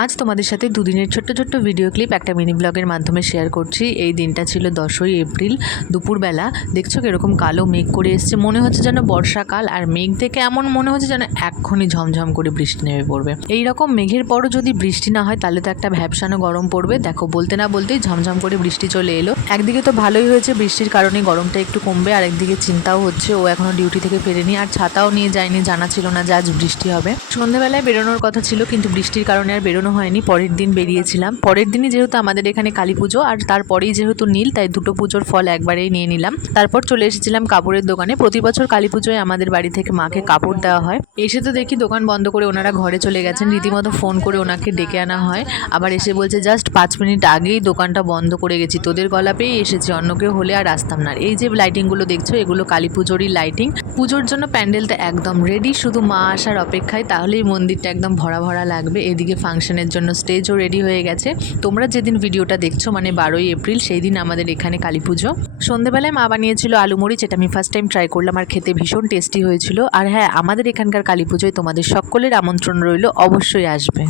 আজ তোমাদের সাথে দুদিনের ছোট্ট ছোট্ট ভিডিও ক্লিপ একটা মিনি ব্লগের মাধ্যমে শেয়ার করছি। এই দিনটা ছিল 10ই এপ্রিল দুপুরবেলা। দেখছো কিরকম কালো মেঘ করে এসছে, মনে হচ্ছে যেন বর্ষাকাল। আর মেঘ থেকে এমন মনে হচ্ছে যেন এক্ষুনি ঝমঝম করে বৃষ্টি নেমে পড়বে। এই রকম মেঘের পরও যদি বৃষ্টি না হয় তাহলে তো একটা ভ্যাবসানো গরম পড়বে। দেখো বলতে না বলতেই ঝমঝম করে বৃষ্টি চলে এলো। একদিকে তো ভালোই হয়েছে, বৃষ্টির কারণে গরমটা একটু কমবে, আর একদিকে চিন্তাও হচ্ছে ও এখনো ডিউটি থেকে ফেরেনি, আর ছাতাও নিয়ে যায়নি, জানা ছিল না যে আজ বৃষ্টি হবে। সন্ধ্যেবেলায় বেরোনোর কথা ছিল কিন্তু বৃষ্টির কারণে আর বেরোনো হয়নি। পরের দিন বেরিয়েছিলাম। পরের দিনই যেহেতু আমাদের এখানে কালী পুজো, আর তারপরেই যেহেতু নীল, তাই দুটো পুজোর ফল একবারেই নিয়ে নিলাম। তারপর চলে এসেছিলাম কাপড়ের দোকানে। প্রতি বছর কালী পুজোয় আমাদের বাড়ি থেকে মাকে কাপড় দেওয়া হয়। এসে তো দেখি দোকান বন্ধ করে ওনারা ঘরে চলে গেছেন। রীতিমতো ফোন করে ওনাকে ডেকে আনা হয়, আবার এসে বলছে জাস্ট 5 মিনিট আগেই দোকানটা বন্ধ করে গেছি, তোদের গলা পেয়েই এসেছি, অন্য কেউ হলে আর আসতাম না। এই যে লাইটিংগুলো দেখছো, এগুলো কালী পুজোরই লাইটিং। পুজোর জন্য প্যান্ডেলটা একদম রেডি, শুধু মা আসার অপেক্ষায়, তাহলেই মন্দিরটা একদম ভরা ভরা লাগবে। এদিকে ফাংশনের জন্য স্টেজও রেডি হয়ে গেছে। তোমরা যেদিন ভিডিওটা দেখছো মানে 12ই এপ্রিল, সেই দিন আমাদের এখানে কালী পুজো। সন্ধ্যেবেলায় মা বানিয়েছিল আলু মরিচ, এটা আমি ফার্স্ট টাইম ট্রাই করলাম, আর খেতে ভীষণ টেস্টি হয়েছিল। আর হ্যাঁ, আমাদের এখানকার কালী পুজোয় তোমাদের সকলের আমন্ত্রণ রইল, অবশ্যই আসবে।